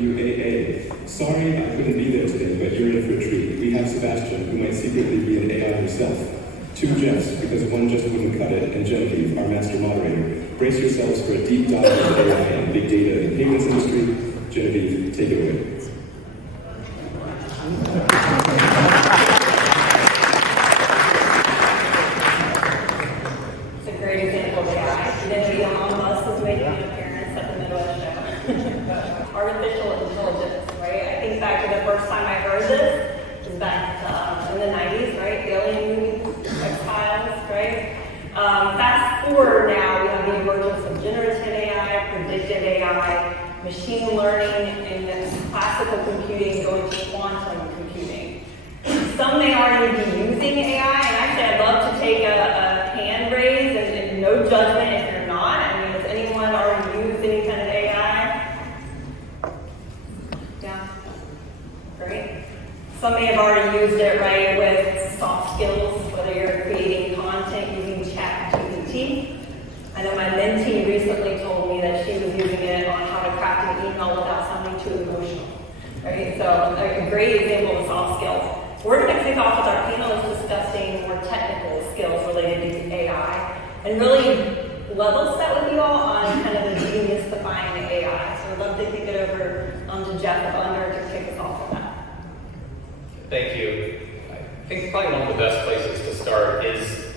MWAA. Sorry I couldn't be there today, but you're in for a treat. We have Sebastian, who might secretly be an AI herself. 2 Jeffs, because one just wouldn't cut it, and Genevieve, our master moderator. Brace yourselves for a deep dive into AI and big data in the payments industry. Genevieve, take it away. It's a great example of AI. Then Elon Musk is making an appearance at the Midwest show. Artificial intelligence, right? I think back to the first time I heard this was back in the 90s, right? The Alien movie, X-Files, right? Fast forward now, we have the emergence of generative AI, predictive AI, machine learning, and then classical computing going to quantum computing. Some may already be using AI, and actually I'd love to take a hand raise and no judgment if you're not. I mean, has anyone already used any kind of AI? Yeah, great. Some may have already used it, right, with soft skills, whether you're creating content using ChatGPT. I know my mentee recently told me that she was using it on how to craft an email without sounding too emotional, right? So a great example of soft skills. We're going to kick off with our panelists discussing more technical skills related to AI and really level set with you all on kind of the demystifying AI. So I'd love to kick it over to Jeff Under to kick us off with that. Thank you. I think probably one of the best places to start is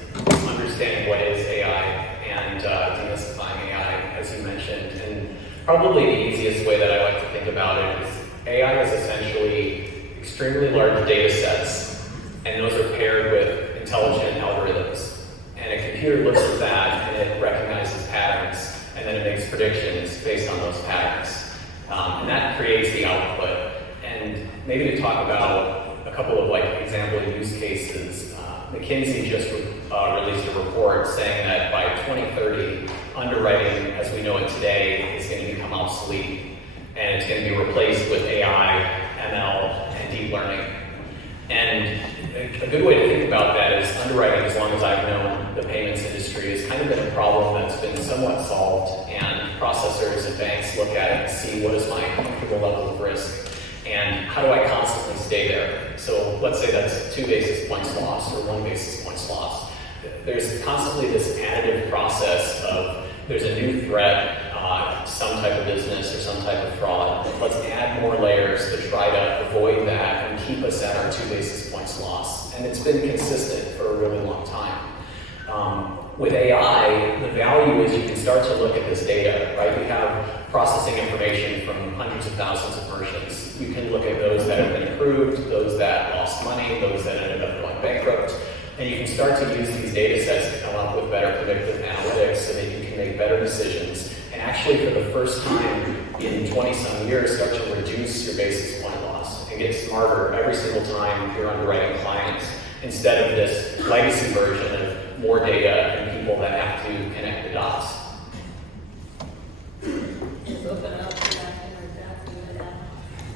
understanding what is AI and demystifying AI, as you mentioned. And probably the easiest way that I like to think about it is AI is essentially extremely large data sets, and those are paired with intelligent algorithms. And a computer looks at that and it recognizes patterns, and then it makes predictions based on those patterns. And that creates the output. And maybe to talk about a couple of example use cases, McKinsey just released a report saying that by 2030, underwriting as we know it today is going to become obsolete, and it's going to be replaced with AI, ML, and deep learning. And a good way to think about that is underwriting, as long as I've known the payments industry, has kind of been a problem that's been somewhat solved, and processors and banks look at it and see what is my comfortable level of risk and how do I constantly stay there. So let's say that's 2 basis points loss or 1 basis points loss. There's constantly this additive process of there's a new threat, some type of business or some type of fraud. Let's add more layers to try to avoid that and keep us at our 2 basis points loss. And it's been consistent for a really long time. With AI, the value is you can start to look at this data, right? We have processing information from hundreds of thousands of merchants. You can look at those that have been approved, those that lost money, those that ended up going bankrupt, and you can start to use these data sets to come up with better predictive analytics so that you can make better decisions. And actually, for the first time in 20-some years, start to reduce your basis point loss and get smarter every single time you're underwriting clients, instead of this legacy version of more data and people that have to connect the dots. Just open up to that.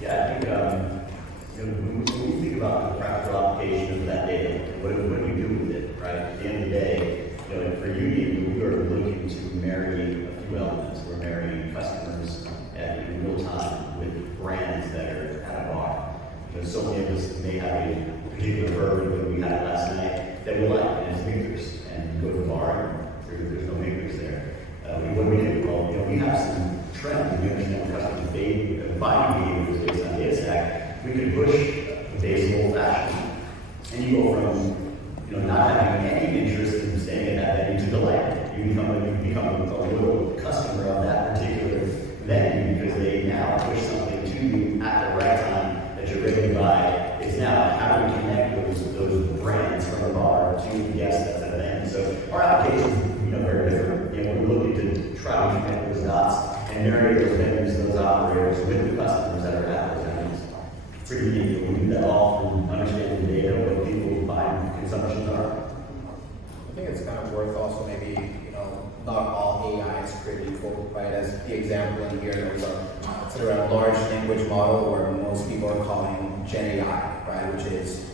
Yeah, I think when we think about the practical application of that data, what do we do with it, right? At the end of the day, for Union, we are looking to marry a few elements. We're marrying customers in real time with brands that are at a bar. So many of us may have a particular bourbon that we had last night that we like, and it's makers. And you go to the bar, and there's no makers there. What do we do? Well, we have some trends. We understand customers' buying behaviors based on data stack. We can push the base old fashioned, and you go from not having any interest in staying at that venue to delight. You become a loyal customer of that particular venue because they now push something to you at the right time that you're ready to buy. It's now how do we connect those brands from the bar to the guests that's at the venue. So our application is very different. We're looking to try to connect those dots and marry those venues and those operators with the customers that are at those venues. Pretty neat. We do that all through understanding the data, what people's buying consumptions are. I think it's kind of worth also maybe, not all AI is created equal, right? As the example in here, there was a large language model where most people are calling Gen AI, right? Which is,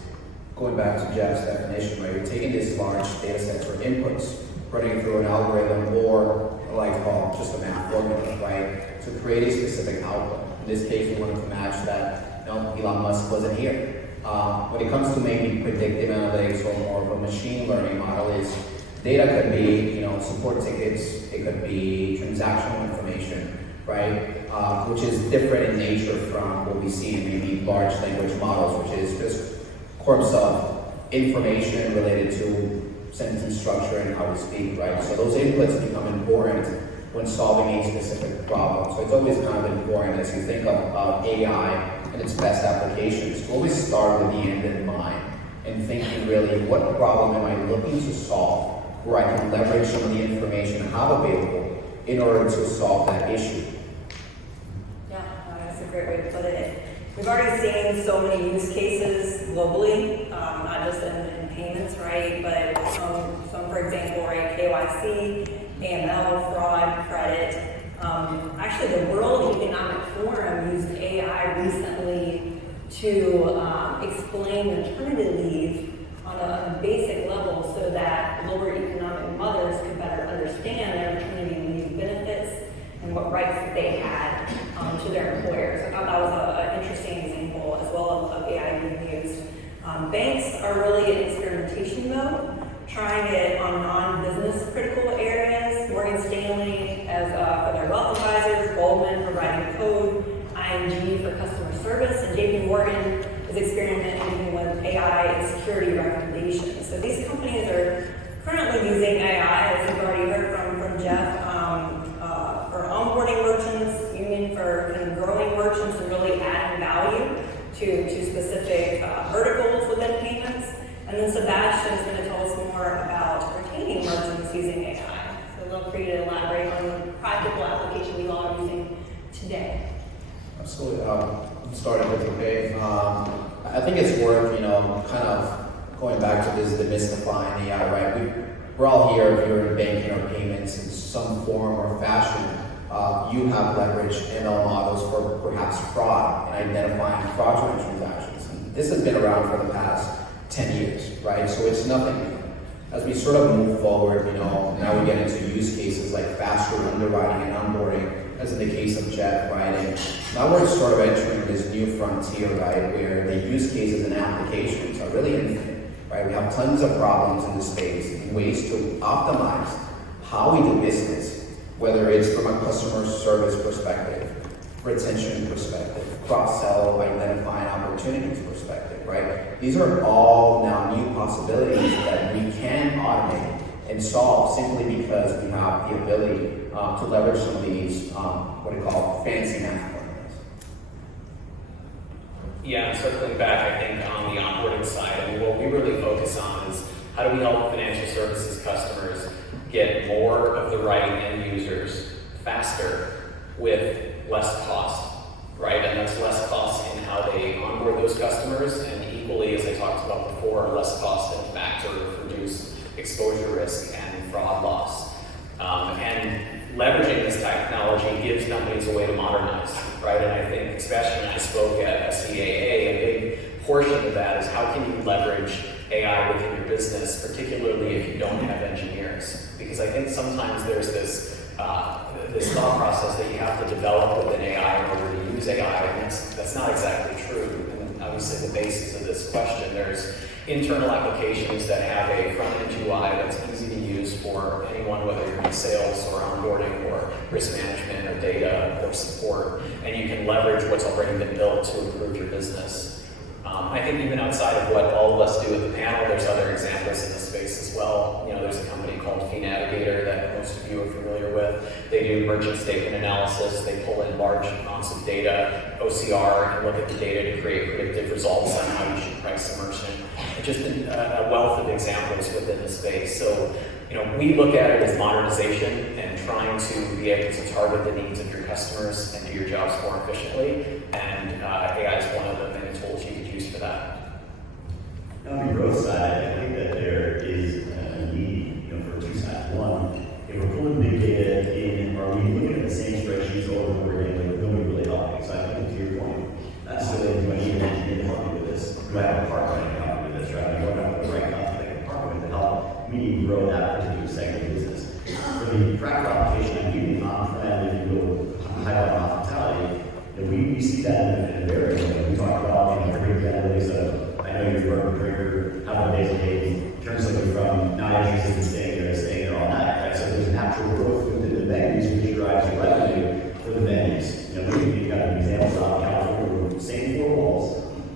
going back to Jeff's definition, right? You're taking these large data sets for inputs, running through an algorithm or just a math formula, right? To create a specific output. In this case, we wanted to match that, Elon Musk wasn't here. When it comes to maybe predictive analytics or more of a machine learning model, is data could be, support tickets, it could be transactional information, right? Which is different in nature from what we see in maybe large language models, which is just corpus of information related to sentence structure and how to speak, right? So those inputs become important when solving a specific problem. So it's always kind of important as you think about AI and its best applications to always start with the end in mind and thinking really, what problem am I looking to solve where I can leverage some of the information I have available in order to solve that issue. Yeah, that's a great way to put it. We've already seen so many use cases globally, not just in payments, right? But some, for example, right, KYC, AML, fraud, credit. Actually, the World Economic Forum used AI recently to explain maternity leave on a basic level so that lower economic mothers could better understand their maternity leave benefits and what rights that they had to their employers. I thought that was an interesting example as well of AI being used. Banks are really in experimentation mode, trying it on non-business critical areas. Morgan Stanley as for their wealth advisors, Goldman providing code, ING for customer service, and JP Morgan is experimenting with AI and security recommendations. So these companies are currently using AI, as you've already heard from Jeff, for onboarding merchants, Union for kind of growing merchants and really adding value to specific verticals within payments. And then Sebastian is going to tell us more about retaining merchants using AI. So feel free to elaborate on the practical application you all are using today. Absolutely. Starting with okay. I think it's worth, kind of going back to this demystifying AI, right? We're all here, if you're in banking or payments in some form or fashion, you have leveraged ML models for perhaps fraud and identifying fraudulent transactions. And this has been around for the past 10 years, right? So it's nothing new. As we sort of move forward, now we get into use cases like faster underwriting and onboarding, as in the case of Jeff, right? And now we're sort of entering this new frontier, right, where the use cases and applications are really infinite, right? We have tons of problems in the space and ways to optimize how we do business, whether it's from a customer service perspective, retention perspective, cross-sell, identifying opportunities perspective, right? These are all now new possibilities that we can automate and solve simply because we have the ability to leverage some of these, what we call fancy math formulas. Yeah, and circling back, I think on the onboarding side, what we really focus on is how do we help financial services customers get more of the right end users faster with less cost, right? And that's less cost in how they onboard those customers, and equally, as I talked about before, less cost in a factor of reduced exposure risk and fraud loss. And leveraging this technology gives companies a way to modernize, right? And I think, especially when I spoke at CAA, a big portion of that is how can you leverage AI within your business, particularly if you don't have engineers. Because I think sometimes there's this thought process that you have to develop with an AI in order to use AI, and that's not exactly true. And obviously the basis of this question, there's internal applications that have a front-end UI that's easy to use for anyone, whether you're in sales or onboarding or risk management or data or support, and you can leverage what's already been built to improve your business. I think even outside of what all of us do at the panel, there's other examples in this space as well. There's a company called Fee Navigator that most of you are familiar with. They do merchant statement analysis. They pull in large amounts of data, OCR, and look at the data to create predictive results on how you should price a merchant. Just a wealth of examples within the space. So, we look at it as modernization and trying to be able to target the needs of your customers and do your jobs more efficiently. And AI is one of the many tools you could use for that. On the growth side, I think that there is a need, for two sides. One, if we're pulling big data in, are we looking at the same spreadsheets over and over again, but nobody really helping? So I think to your point, that's the way do I need an engineer to help me with this? Do I have a partner that can help me with this, right? I don't have the right company that can partner with to help me grow that particular segment of business. For the practical application, I'm using on-prem, if you go high level hospitality, we we see that in a very, we talk about, predictive analytics of, I know you're a drinker, how many days a day, turns somebody from not interested in staying there to staying there all night, right? So there's natural growth within the venues, which drives the revenue for the venues. We've got an example out in California, same four walls,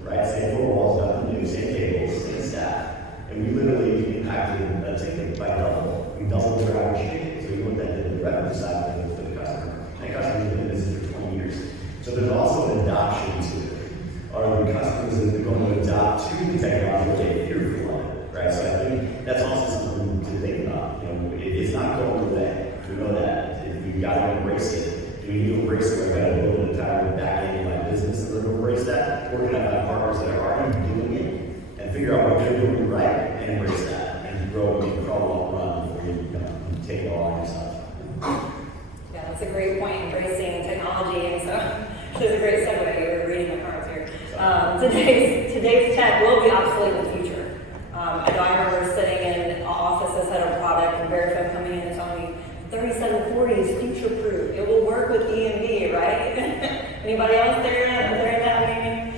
right? Same four walls, nothing new, same tables, same staff. And we literally impacted a ticket by double. We doubled their average ticket. So we looked at the revenue side for the customer. And customers have been in business for 20 years. So there's also an adoption to it. Are the customers that are going to adopt to the technology what they fearful of it, right? So I think that's also something to think about. It's not going away. We know that. We've got to embrace it. Do we need to embrace it? We've got to build an entire back end of my business in order to embrace that. Or can I find partners that are already doing it and figure out what they're doing right and embrace that and grow and crawl, run before you take it all on yourself. Yeah, that's a great point, embracing technology, and so it's a great segue. You're reading the cards here. Today's tech will be obsolete in the future. I know I remember sitting in an office as head of product and Verifone coming in and telling me 3740 is future-proof. It will work with EMV, right? Anybody else there in that meeting?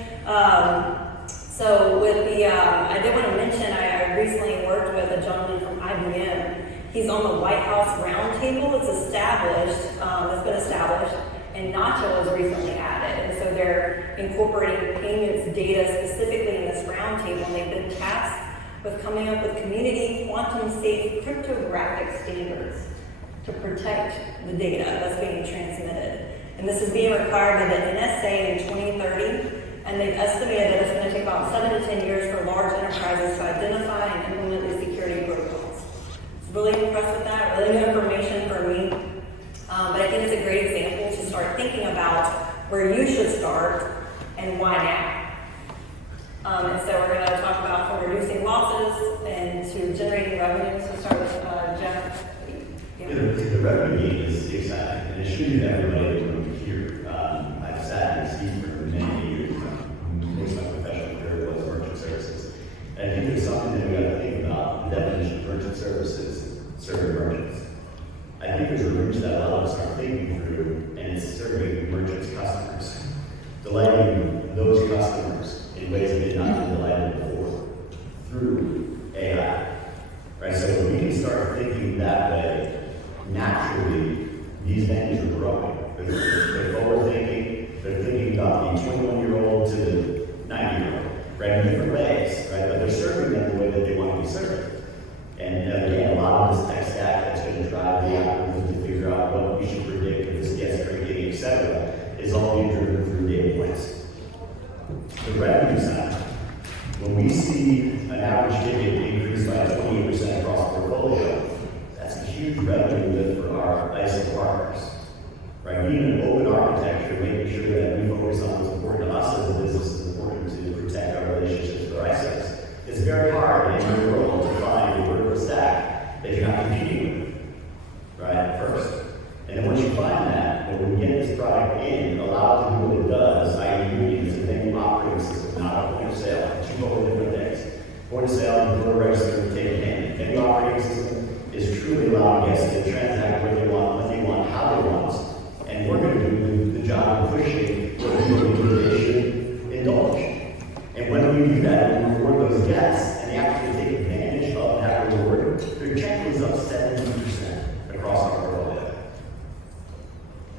So with the, I did want to mention, I recently worked with a gentleman from IBM. He's on the White House Roundtable. It's been established, and Nacho was recently added. And so they're incorporating payments data specifically in this roundtable, and they've been tasked with coming up with community quantum-safe cryptographic standards to protect the data that's being transmitted. And this is being required by the NSA in 2030, and they've estimated that it's going to take about 7 to 10 years for large enterprises to identify and implement the security protocols. I was really impressed with that, really new information for me. But I think it's a great example to start thinking about where you should start and why now. And so we're going to talk about from reducing losses and to generating revenue. So start with Jeff. The revenue game is exciting, and it should be everybody here. I've sat in this seat for many years. Most of my professional career was merchant services. And I think there's something that we got to think about. The definition of merchant services, serving merchants. I think there's a room to that level to start thinking through, and it's serving merchants' customers, delighting those customers in ways that they've not been delighted before through AI. Right? So when we can start thinking that way, naturally, these venues are growing. They're forward thinking. They're thinking about the 21-year-old to the 90-year-old, right? In different ways, right? But they're serving them the way that they want to be served. And again, a lot of this tech stack that's going to drive the algorithm to figure out what we should predict if this gets drinking, etc., is all being driven through data points. The revenue side, when we see an average ticket increase by 28% across the portfolio, that's a huge revenue lift for our ISO partners. Right? Being an open architecture, making sure that we focus on what's important to us as a business is important to protect our relationships with our ISOs. It's very hard in your world to find a vertical stack that you're not competing with, right, first. And then once you find that, when we get this product in, allow it to do what it does, i.e. it's a venue operating system, not a point of sale. Two totally different things. Point of sale, you go to register and take it in. Venue operating system is truly allowing guests to transact what they want, how they want. And we're going to do the job of pushing what they should indulge. And when we do that, we reward those guests, and they actually take advantage of that reward. Their check goes up 70% across our portfolio.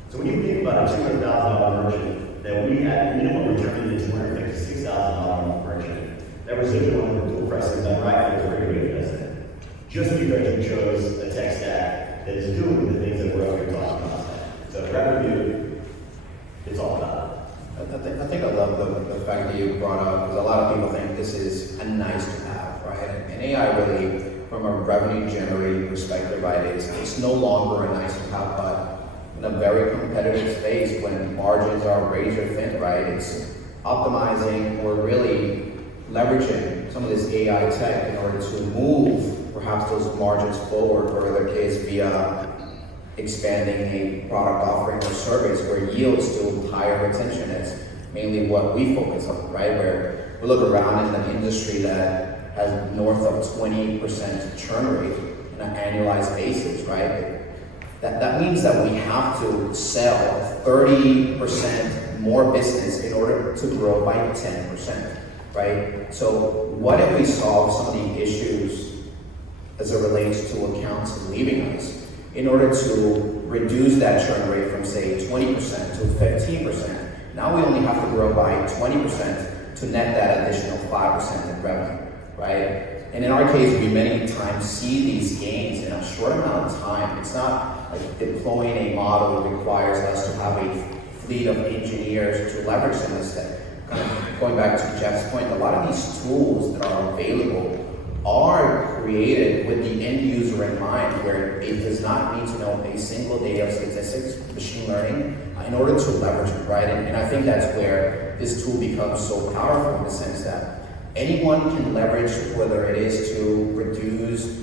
So when you think about a $200,000 merchant that we at minimum return into $256,000 merchant, that residual on the dual pricing done right for the great investment. Just because you chose a tech stack that is doing the things that we're over here talking about. So revenue, it's all about it. I think I love the fact that you brought up, because a lot of people think this is a nice to have, right? And AI really, from a revenue generating perspective, right, it's no longer a nice to have, but in a very competitive space when margins are razor thin, right? It's optimizing or really leveraging some of this AI tech in order to move perhaps those margins forward, or the case via expanding a product offering or service where yields to higher retention. It's mainly what we focus on, right? Where we look around in an industry that has north of 20% churn rate on an annualized basis, right? That means that we have to sell 30% more business in order to grow by 10%, right? So what if we solve some of the issues as it relates to accounts leaving us in order to reduce that churn rate from say 20% to 15%? Now we only have to grow by 20% to net that additional 5% in revenue, right? And in our case, we many times see these gains in a short amount of time. It's not like deploying a model requires us to have a fleet of engineers to leverage some of this tech. Kind of going back to Jeff's point, a lot of these tools that are available are created with the end user in mind, where it does not need to know a single day of statistics, machine learning, in order to leverage it, right? And I think that's where this tool becomes so powerful in the sense that anyone can leverage, whether it is to reduce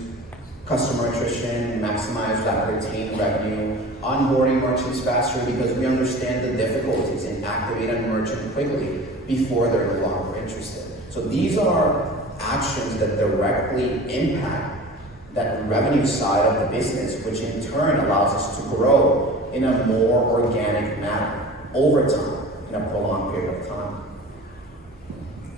customer attrition, maximize that retained revenue, onboarding merchants faster, because we understand the difficulties in activating a merchant quickly before they're no longer interested. So these are actions that directly impact that revenue side of the business, which in turn allows us to grow in a more organic manner over time, in a prolonged period of time.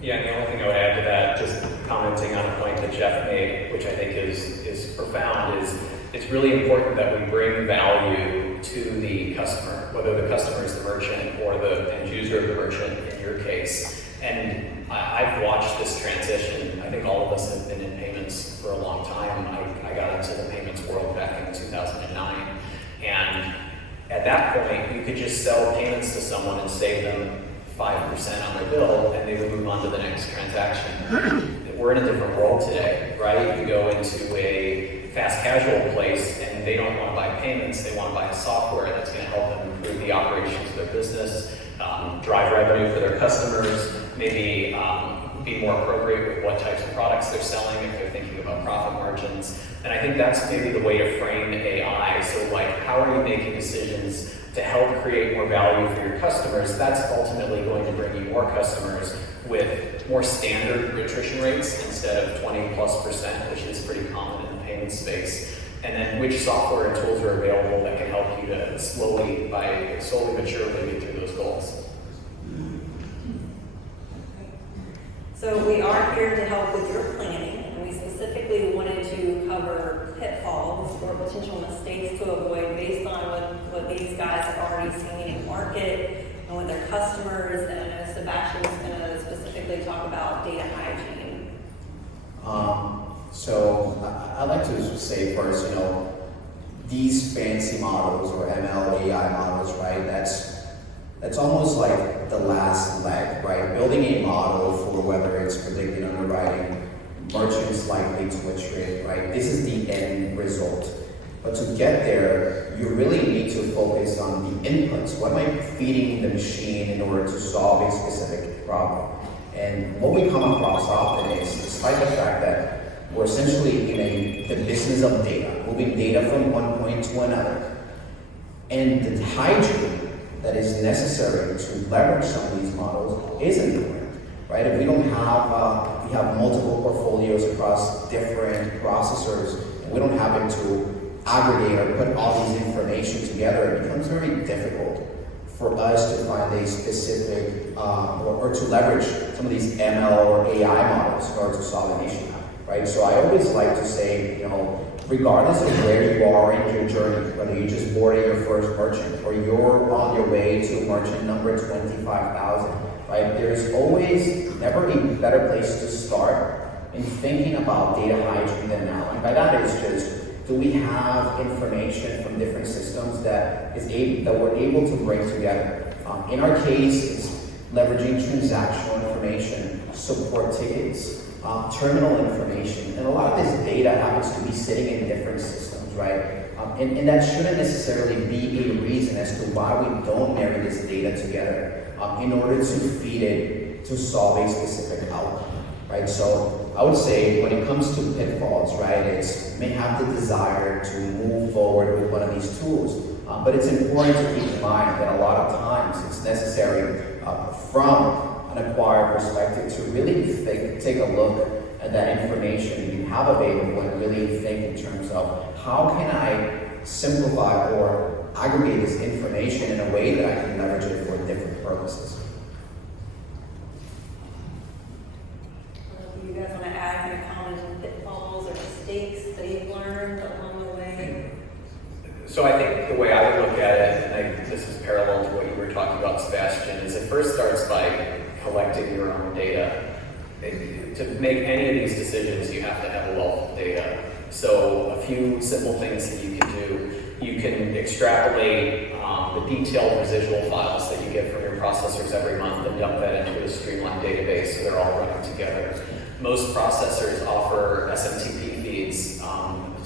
Yeah, and the only thing I would add to that, just commenting on a point that Jeff made, which I think is profound, is it's really important that we bring value to the customer, whether the customer is the merchant or the end user of the merchant in your case. And I've watched this transition. I think all of us have been in payments for a long time. I got into the payments world back in 2009. And at that point, you could just sell payments to someone and save them 5% on their bill, and they would move on to the next transaction. We're in a different world today, right? You go into a fast casual place, and they don't want to buy payments. They want to buy software that's going to help them improve the operations of their business, drive revenue for their customers, maybe be more appropriate with what types of products they're selling if they're thinking about profit margins. And I think that's maybe the way to frame AI. So like, how are you making decisions to help create more value for your customers? That's ultimately going to bring you more customers with more standard attrition rates instead of 20+%, which is pretty common in the payment space. And then which software and tools are available that can help you to slowly but surely get through those goals. So we are here to help with your planning, and we specifically wanted to cover pitfalls or potential mistakes to avoid based on what these guys have already seen in market and with their customers. And I know Sebastian's going to specifically talk about data hygiene. So I'd like to say first, these fancy models or MLAI models, right? That's almost like the last leg, right? Building a model for whether it's predicted underwriting, merchants likely to attrit, right? This is the end result. But to get there, you really need to focus on the inputs. What am I feeding the machine in order to solve a specific problem? And what we come across often is, despite the fact that we're essentially in the business of data, moving data from one point to another, and the hygiene that is necessary to leverage some of these models isn't important, right? If we don't have, we have multiple portfolios across different processors, and we don't happen to aggregate or put all these information together, it becomes very difficult for us to find a specific, or to leverage some of these ML or AI models in order to solve an issue, right? So I always like to say, regardless of where you are in your journey, whether you just boarded your first merchant or you're on your way to merchant number 25,000, right? There's always never a better place to start in thinking about data hygiene than now. And by that is just, do we have information from different systems that we're able to bring together? In our case, it's leveraging transactional information, support tickets, terminal information, and a lot of this data happens to be sitting in different systems, right? And that shouldn't necessarily be a reason as to why we don't marry this data together in order to feed it to solve a specific outcome, right? So I would say when it comes to pitfalls, right, it's may have the desire to move forward with one of these tools, but it's important to keep in mind that a lot of times it's necessary from an acquirer perspective to really take a look at that information you have available and really think in terms of how can I simplify or aggregate this information in a way that I can leverage it for different purposes. Do you guys want to add any common pitfalls or mistakes that you've learned along the way? So I think the way I would look at it, and this is parallel to what you were talking about, Sebastian, is it first starts by collecting your own data. To make any of these decisions, you have to have a wealth of data. So a few simple things that you can do. You can extrapolate the detailed residual files that you get from your processors every month and dump that into a streamlined database so they're all running together. Most processors offer SMTP feeds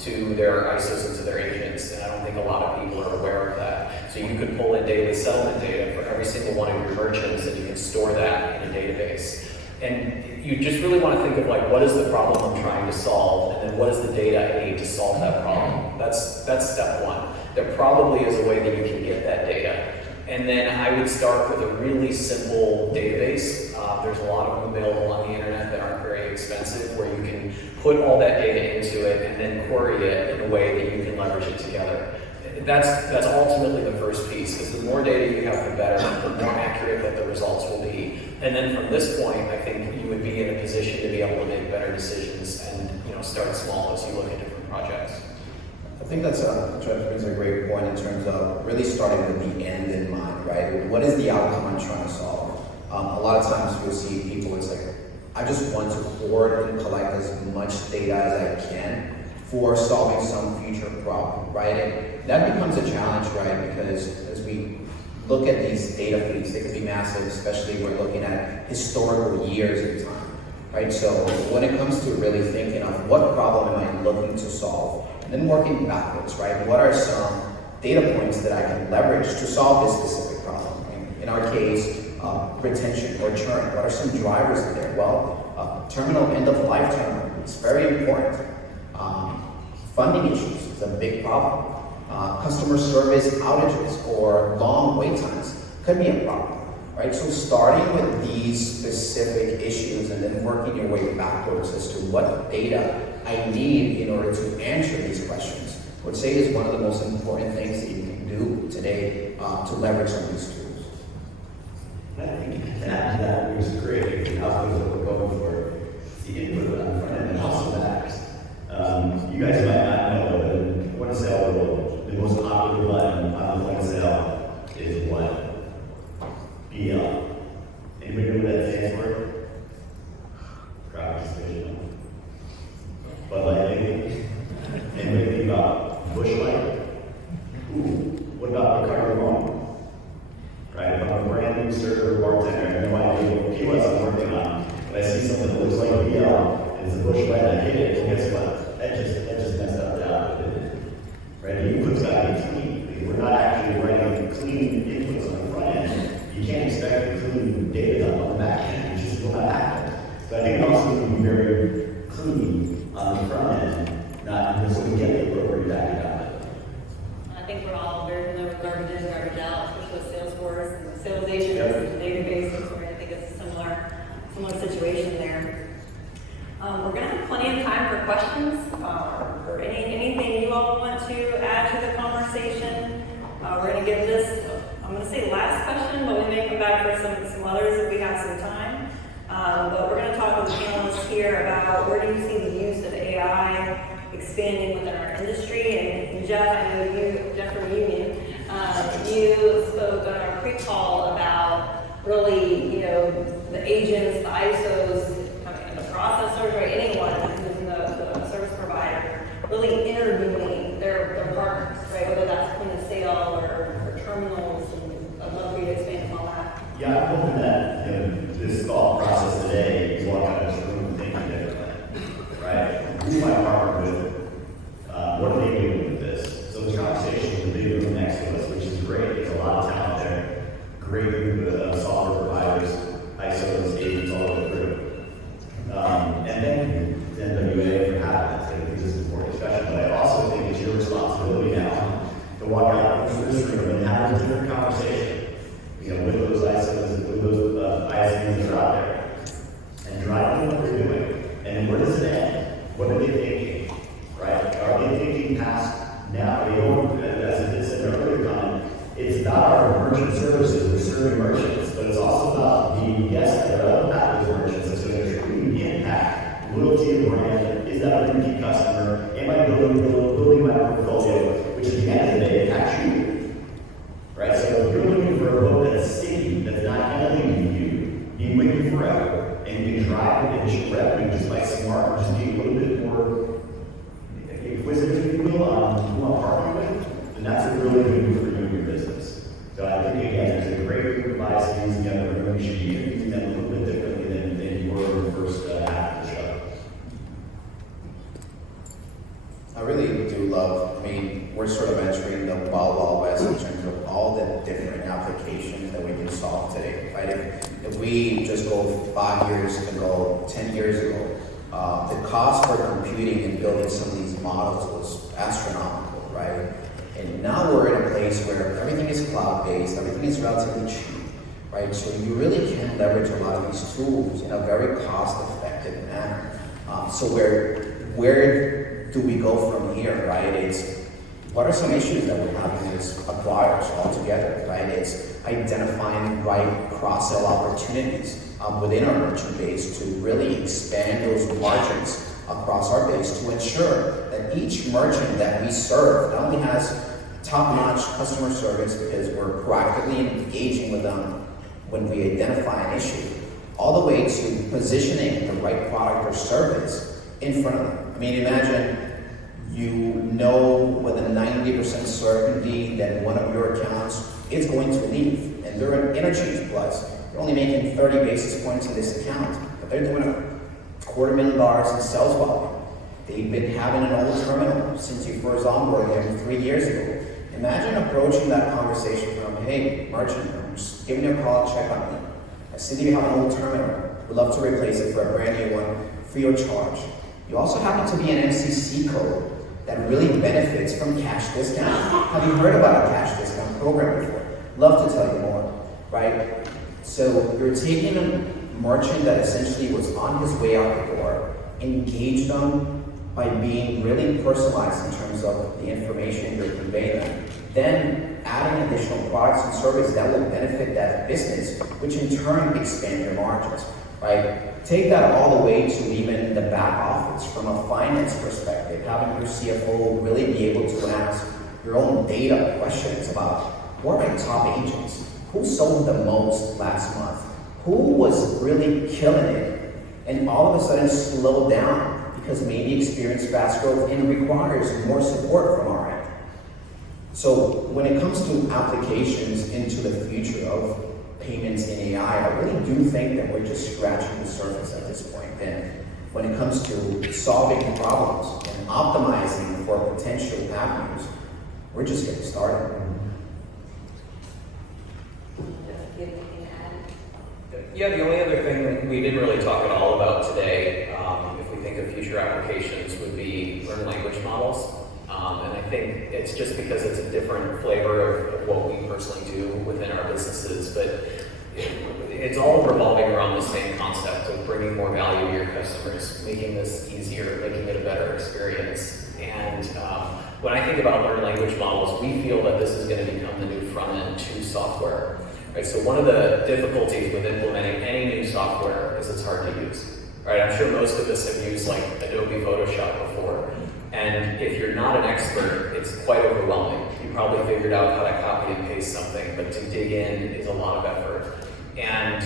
to their ISOs and to their agents, and I don't think a lot of people are aware of that. So you could pull in daily settlement data for every single one of your merchants, and you can store that in a database. And you just really want to think of like, what is the problem I'm trying to solve, and then what is the data I need to solve that problem. That's step one. There probably is a way that you can get that data. And then I would start with a really simple database. There's a lot of them available on the internet that aren't very expensive, where you can put all that data into it and then query it in a way that you can leverage it together. That's ultimately the first piece, because the more data you have, the better, the more accurate that the results will be. And then from this point, I think you would be in a position to be able to make better decisions and start small as you look at different projects. I think that's brings a great point in terms of really starting with the end in mind, right? What is the outcome I'm trying to solve? A lot of times you'll see people, it's like, I just want to hoard and collect as much data as I can for solving some future problem, right? And that becomes a challenge, right? Because as we look at these data feeds, they can be massive, especially we're looking at historical years in time, right? So when it comes to really thinking of what problem am I looking to solve, and then working backwards, right? What are some data points that I can leverage to solve this specific problem? In our case, retention or churn. What are some drivers in there? Well, terminal end of life terminal, it's very important. Funding issues is a big problem. Customer service outages or long wait times could be a problem, right? So starting with these specific issues and then working your way backwards as to what data I need in order to answer these questions, I would say is one of the most important things that you can do today to leverage some of these tools. I think to add to that, which is great, because how things that we're going for the input on the front end and also backs. You guys might not know, but in point of sale world, the most popular button on the point of sale is what? BL. Anybody know what that stands for? Crowd participation. But like, anybody think about Busch Light? Ooh, what about Ricardo Ron? Right, if I'm a brand new server bartender, I have no idea what POS I'm working on, but I see something that looks like a BL, and it's a Busch Light, I hit it, well, guess what? That just messed up the output. Right, the input's gotta be clean, because we're not actually writing clean inputs on the front end. You can't expect clean data on the back end, which is what happened. So I think it also needs to be very clean on the front end, not just so we get the appropriate data output. I think we're all very familiar with garbage in, garbage out, especially with Salesforce and sales agents and databases, where I think it's a similar situation there. We're going to have plenty of time for questions or anything you all want to add to the conversation. We're going to give this, I'm going to say last question, but we may come back for some others if we have some time. But we're going to talk with the panelists here about where do you see the use of AI expanding within our industry. And Jeff, I know Jeff from Union, you spoke on our pre-call about really, the agents, the ISOs, the processors, right? Anyone who's in the service provider, really interviewing their partners, right? Whether that's point of sale or terminals, and I'd love for you to expand upon that. Yeah, I'm hoping that this thought process today is walk out of this room thinking differently, right? Who am I partnered with? What are they doing with this? So this conversation with the big room next to us, which is great. There's a lot of talent there. Great group of software providers, ISOs, agents all over the group. And thank you to MWAA for having us. I think this is an important discussion, but I also think it's your responsibility now to walk out of this room and have a different conversation, with those ISOs, with those ISVs that are out there, and drive what we're doing. And where does it end? What are they thinking? Right? Are they thinking past now? As it is in the earlier mean, yes, there are other pathways for merchants that's going to truly impact loyalty of brand. Is that a repeat customer? Am I building my portfolio? Which at the end of the day impacts you. Right? So if you're looking for a book that's sticky, that's not handling you, being with you forever, and you can drive additional revenue just by smart, just being a little bit more inquisitive, if you will, on who I'm partnering with, then that's a really good move for you and your business. So I think, again, there's a great group of biases together, and we should be using them a little bit differently than you were in the first half of the show. I really do love, I mean, we're sort of entering the Wild West in terms of all the different applications that we can solve today, right? If we just go 5 years ago, 10 years ago, the cost for computing and building some of these models was astronomical, right? And now we're in a place where everything is cloud-based, everything is relatively cheap, right? So you really can leverage a lot of these tools in a very cost-effective manner. So where do we go from here, right? It's what are some issues that we're having as acquirers altogether, right? It's identifying the right cross-sell opportunities within our merchant base to really expand those margins across our base to ensure that each merchant that we serve not only has top-notch customer service because we're proactively engaging with them when we identify an issue, all the way to positioning the right product or service in front of them. I mean, imagine you know with a 90% certainty that one of your accounts is going to leave, and they're an interchange plus. They're only making 30 basis points in this account, but they're doing $250,000 in sales volume. They've been having an old terminal since you first onboarded them 3 years ago. Imagine approaching that conversation from, hey, merchant, I'm just giving you a call to check on me. I see that you have an old terminal. We'd love to replace it for a brand new one, free of charge. You also happen to be an MCC code that really benefits from cash discount. Have you heard about a cash discount program before? Love to tell you more, right? So you're taking a merchant that essentially was on his way out the door, engage them by being really personalized in terms of the information you're conveying them, then adding additional products and services that will benefit that business, which in turn expand your margins, right? Take that all the way to even the back office from a finance perspective, having your CFO really be able to ask your own data questions about what are my top agents? Who sold the most last month? Who was really killing it? And all of a sudden slowed down because maybe experienced fast growth and requires more support from our end. So when it comes to applications into the future of payments in AI, I really do think that we're just scratching the surface at this point. And when it comes to solving problems and optimizing for potential avenues, we're just getting started. Yeah, the only other thing that we didn't really talk at all about today, if we think of future applications, would be learned language models. And I think it's just because it's a different flavor of what we personally do within our businesses, but it's all revolving around the same concept of bringing more value to your customers, making this easier, making it a better experience. And when I think about learned language models, we feel that this is going to become the new front end to software. Right, so one of the difficulties with implementing any new software is it's hard to use. Right, I'm sure most of us have used like Adobe Photoshop before. And if you're not an expert, it's quite overwhelming. You probably figured out how to copy and paste something, but to dig in is a lot of effort. And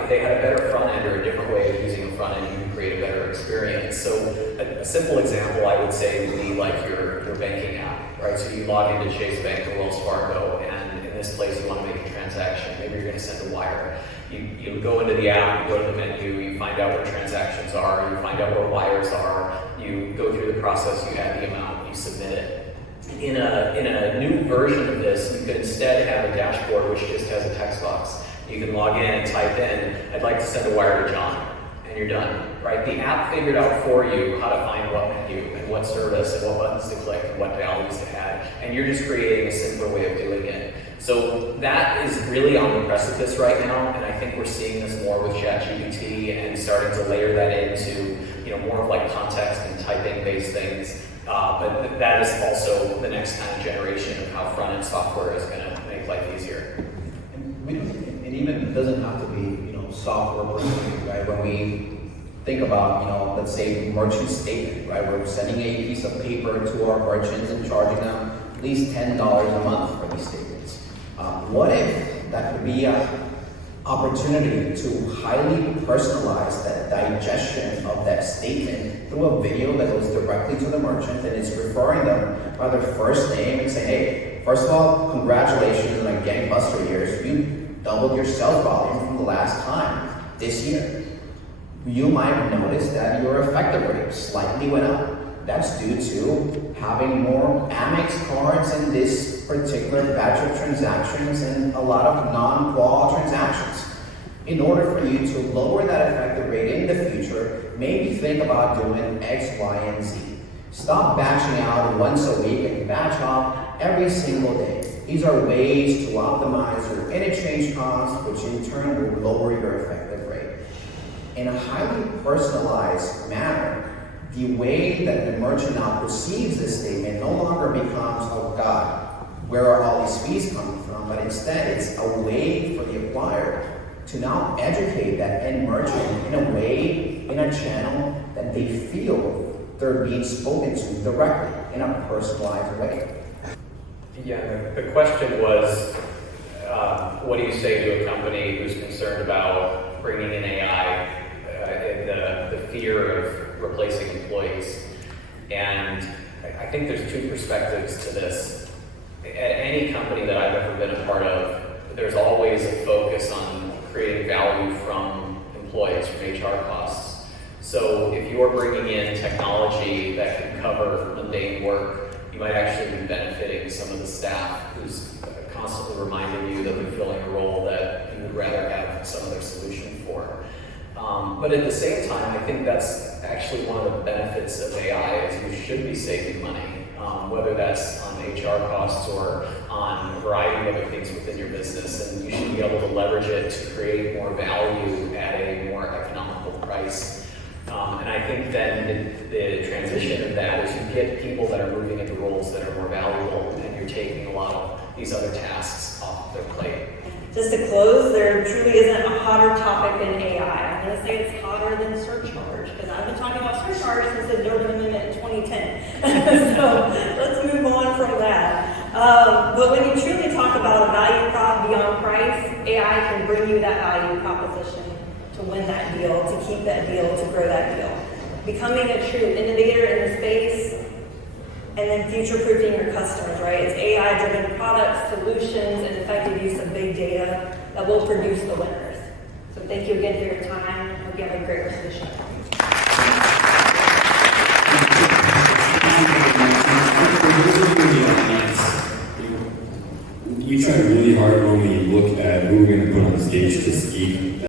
if they had a better front end or a different way of using a front end, you can create a better experience. So a simple example I would say would be like your banking app, right? So you log into Chase Bank or Wells Fargo, and in this place you want to make a transaction. Maybe you're going to send a wire. You go into the app, you go to the menu, you find out where transactions are, you find out where wires are, you go through the process, you add the amount, you submit it. In a new version of this, you could instead have a dashboard which just has a text box. You can log in and type in, I'd like to send a wire to John, and you're done, right? The app figured out for you how to find what menu and what service and what buttons to click and what values to add, and you're just creating a simpler way of doing it. So that is really on the precipice right now, and I think we're seeing this more with ChatGPT and starting to layer that into, more of like context and typing-based things. But that is also the next kind of generation of how front-end software is going to make life easier. And it even doesn't have to be, software person, right? When we think about, let's say merchant statement, right? We're sending a piece of paper to our merchants and charging them at least $10 a month for these statements. What if that could be an opportunity to highly personalize that digestion of that statement through a video that goes directly to the merchant and is referring them by their first name and say, hey, first of all, congratulations on a gangbuster years. You doubled your sales volume from the last time this year. You might have noticed that your effective rate slightly went up. That's due to having more Amex cards in this particular batch of transactions and a lot of non-MWAA transactions. In order for you to lower that effective rate in the future, maybe think about doing X, Y, and Z. Stop batching out once a week and batch off every single day. These are ways to optimize your interchange costs, which in turn will lower your effective rate. In a highly personalized manner, the way that the merchant now perceives this statement no longer becomes, oh God, where are all these fees coming from? But instead, it's a way for the acquirer to now educate that end merchant in a way, in a channel that they feel they're being spoken to directly in a personalized way. Yeah, the question was, what do you say to a company who's concerned about bringing in AI, the fear of replacing employees? And I think there's two perspectives to this. At any company that I've ever been a part of, there's always a focus on creating value from employees, from HR costs. So if you're bringing in technology that can cover mundane work, you might actually be benefiting some of the staff who's constantly reminding you that they're filling a role that you would rather have some other solution for. But at the same time, I think that's actually one of the benefits of AI is you should be saving money, whether that's on HR costs or on a variety of other things within your business, and you should be able to leverage it to create more value at a more economical price. And I think then the transition of that is you get people that are moving into roles that are more valuable, and you're taking a lot of these other tasks off their plate. Just to close, there truly isn't a hotter topic than AI. I'm going to say it's hotter than surcharge, because I've been talking about surcharge since the Durbin Amendment in 2010. So let's move on from that. But when you truly talk about a value prop beyond price, AI can bring you that value proposition to win that deal, to keep that deal, to grow that deal. Becoming a true innovator in the space, and then future-proofing your customers, right? It's AI-driven products, solutions, and effective use of big data that will produce the winners. So thank you again for your time. Hope you have a great rest of the show. We try really hard when we look at who we're going to put on stage to speak